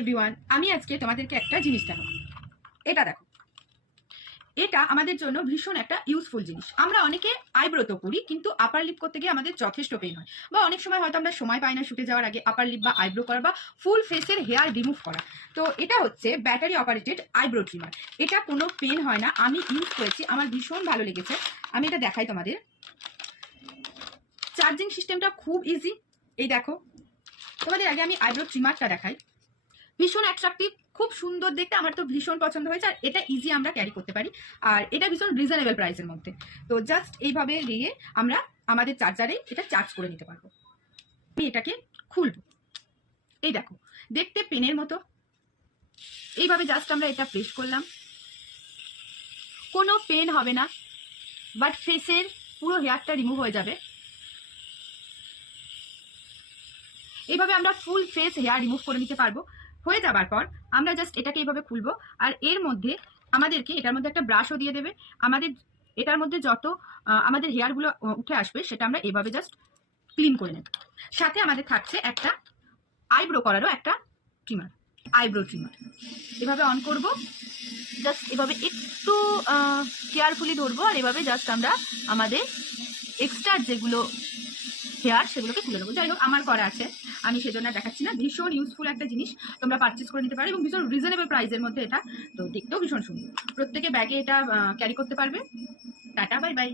Everyone, আমি আজকে তোমাদেরকে একটা জিনিস দেখাবো। এটা দেখো, এটা আমাদের জন্য ভীষণ একটা ইউজফুল জিনিস। আমরা অনেকে আইব্রো তো করি, কিন্তু আপার লিপ করতে গিয়ে আমাদের যথেষ্ট পেন হয়, বা অনেক সময় হয়তো আমরা সময় পাই না শুটে যাওয়ার আগে আপার লিপ বা আইব্রো করা বা ফুল ফেসের হেয়ার রিমুভ করা। তো এটা হচ্ছে ব্যাটারি অপারেটেড আইব্রো ট্রিমার। এটা কোনো পেন হয় না, আমি ইউজ করেছি, আমার ভীষণ ভালো লেগেছে। আমি এটা দেখাই তোমাদের। চার্জিং সিস্টেমটা খুব ইজি। এই দেখো, তোমাদের আগে আমি আইব্রো ট্রিমারটা দেখাই। ভীষণ অ্যাট্রাকটিভ, খুব সুন্দর দেখতে, আমার তো ভীষণ পছন্দ হয়েছে। আর এটা ইজি আমরা ক্যারি করতে পারি, আর এটা ভীষণ রিজনেবল প্রাইসের মধ্যে। তো জাস্ট এইভাবে দিয়ে আমরা আমাদের চার্জারে এটা চার্জ করে নিতে পারবো। আমি এটাকে খুলবো। এই দেখো, দেখতে পেনের মতো। এইভাবে জাস্ট আমরা এটা প্রেস করলাম, কোনো পেন হবে না, বাট ফেসের পুরো হেয়ারটা রিমুভ হয়ে যাবে। এইভাবে আমরা ফুল ফেস হেয়ার রিমুভ করে নিতে পারবো। হয়ে যাবার পর আমরা জাস্ট এটাকে এইভাবে খুলবো, আর এর মধ্যে আমাদেরকে এটার মধ্যে একটা ব্রাশও দিয়ে দেবে। আমাদের এটার মধ্যে যত আমাদের হেয়ারগুলো উঠে আসবে সেটা আমরা এভাবে জাস্ট ক্লিন করে নেব। সাথে আমাদের থাকছে একটা আইব্রো করারও একটা ট্রিমার, আইব্রো ট্রিমার। এভাবে অন করব, জাস্ট এভাবে একটু কেয়ারফুলি ধরবো, আর এভাবে জাস্ট আমরা আমাদের এক্সট্রা যেগুলো হেয়ার সেগুলোকে তুলে নেবো। যাই হোক, আমার করা আছে, আমি সেজন্য দেখাচ্ছি না। ভীষণ ইউজফুল একটা জিনিস, তোমরা পারচেস করে নিতে পারো, এবং ভীষণ রিজনেবল প্রাইসের মধ্যে এটা। তো দেখতেও ভীষণ সুন্দর, প্রত্যেকে ব্যাগে এটা ক্যারি করতে পারবে। Tata, bye bye.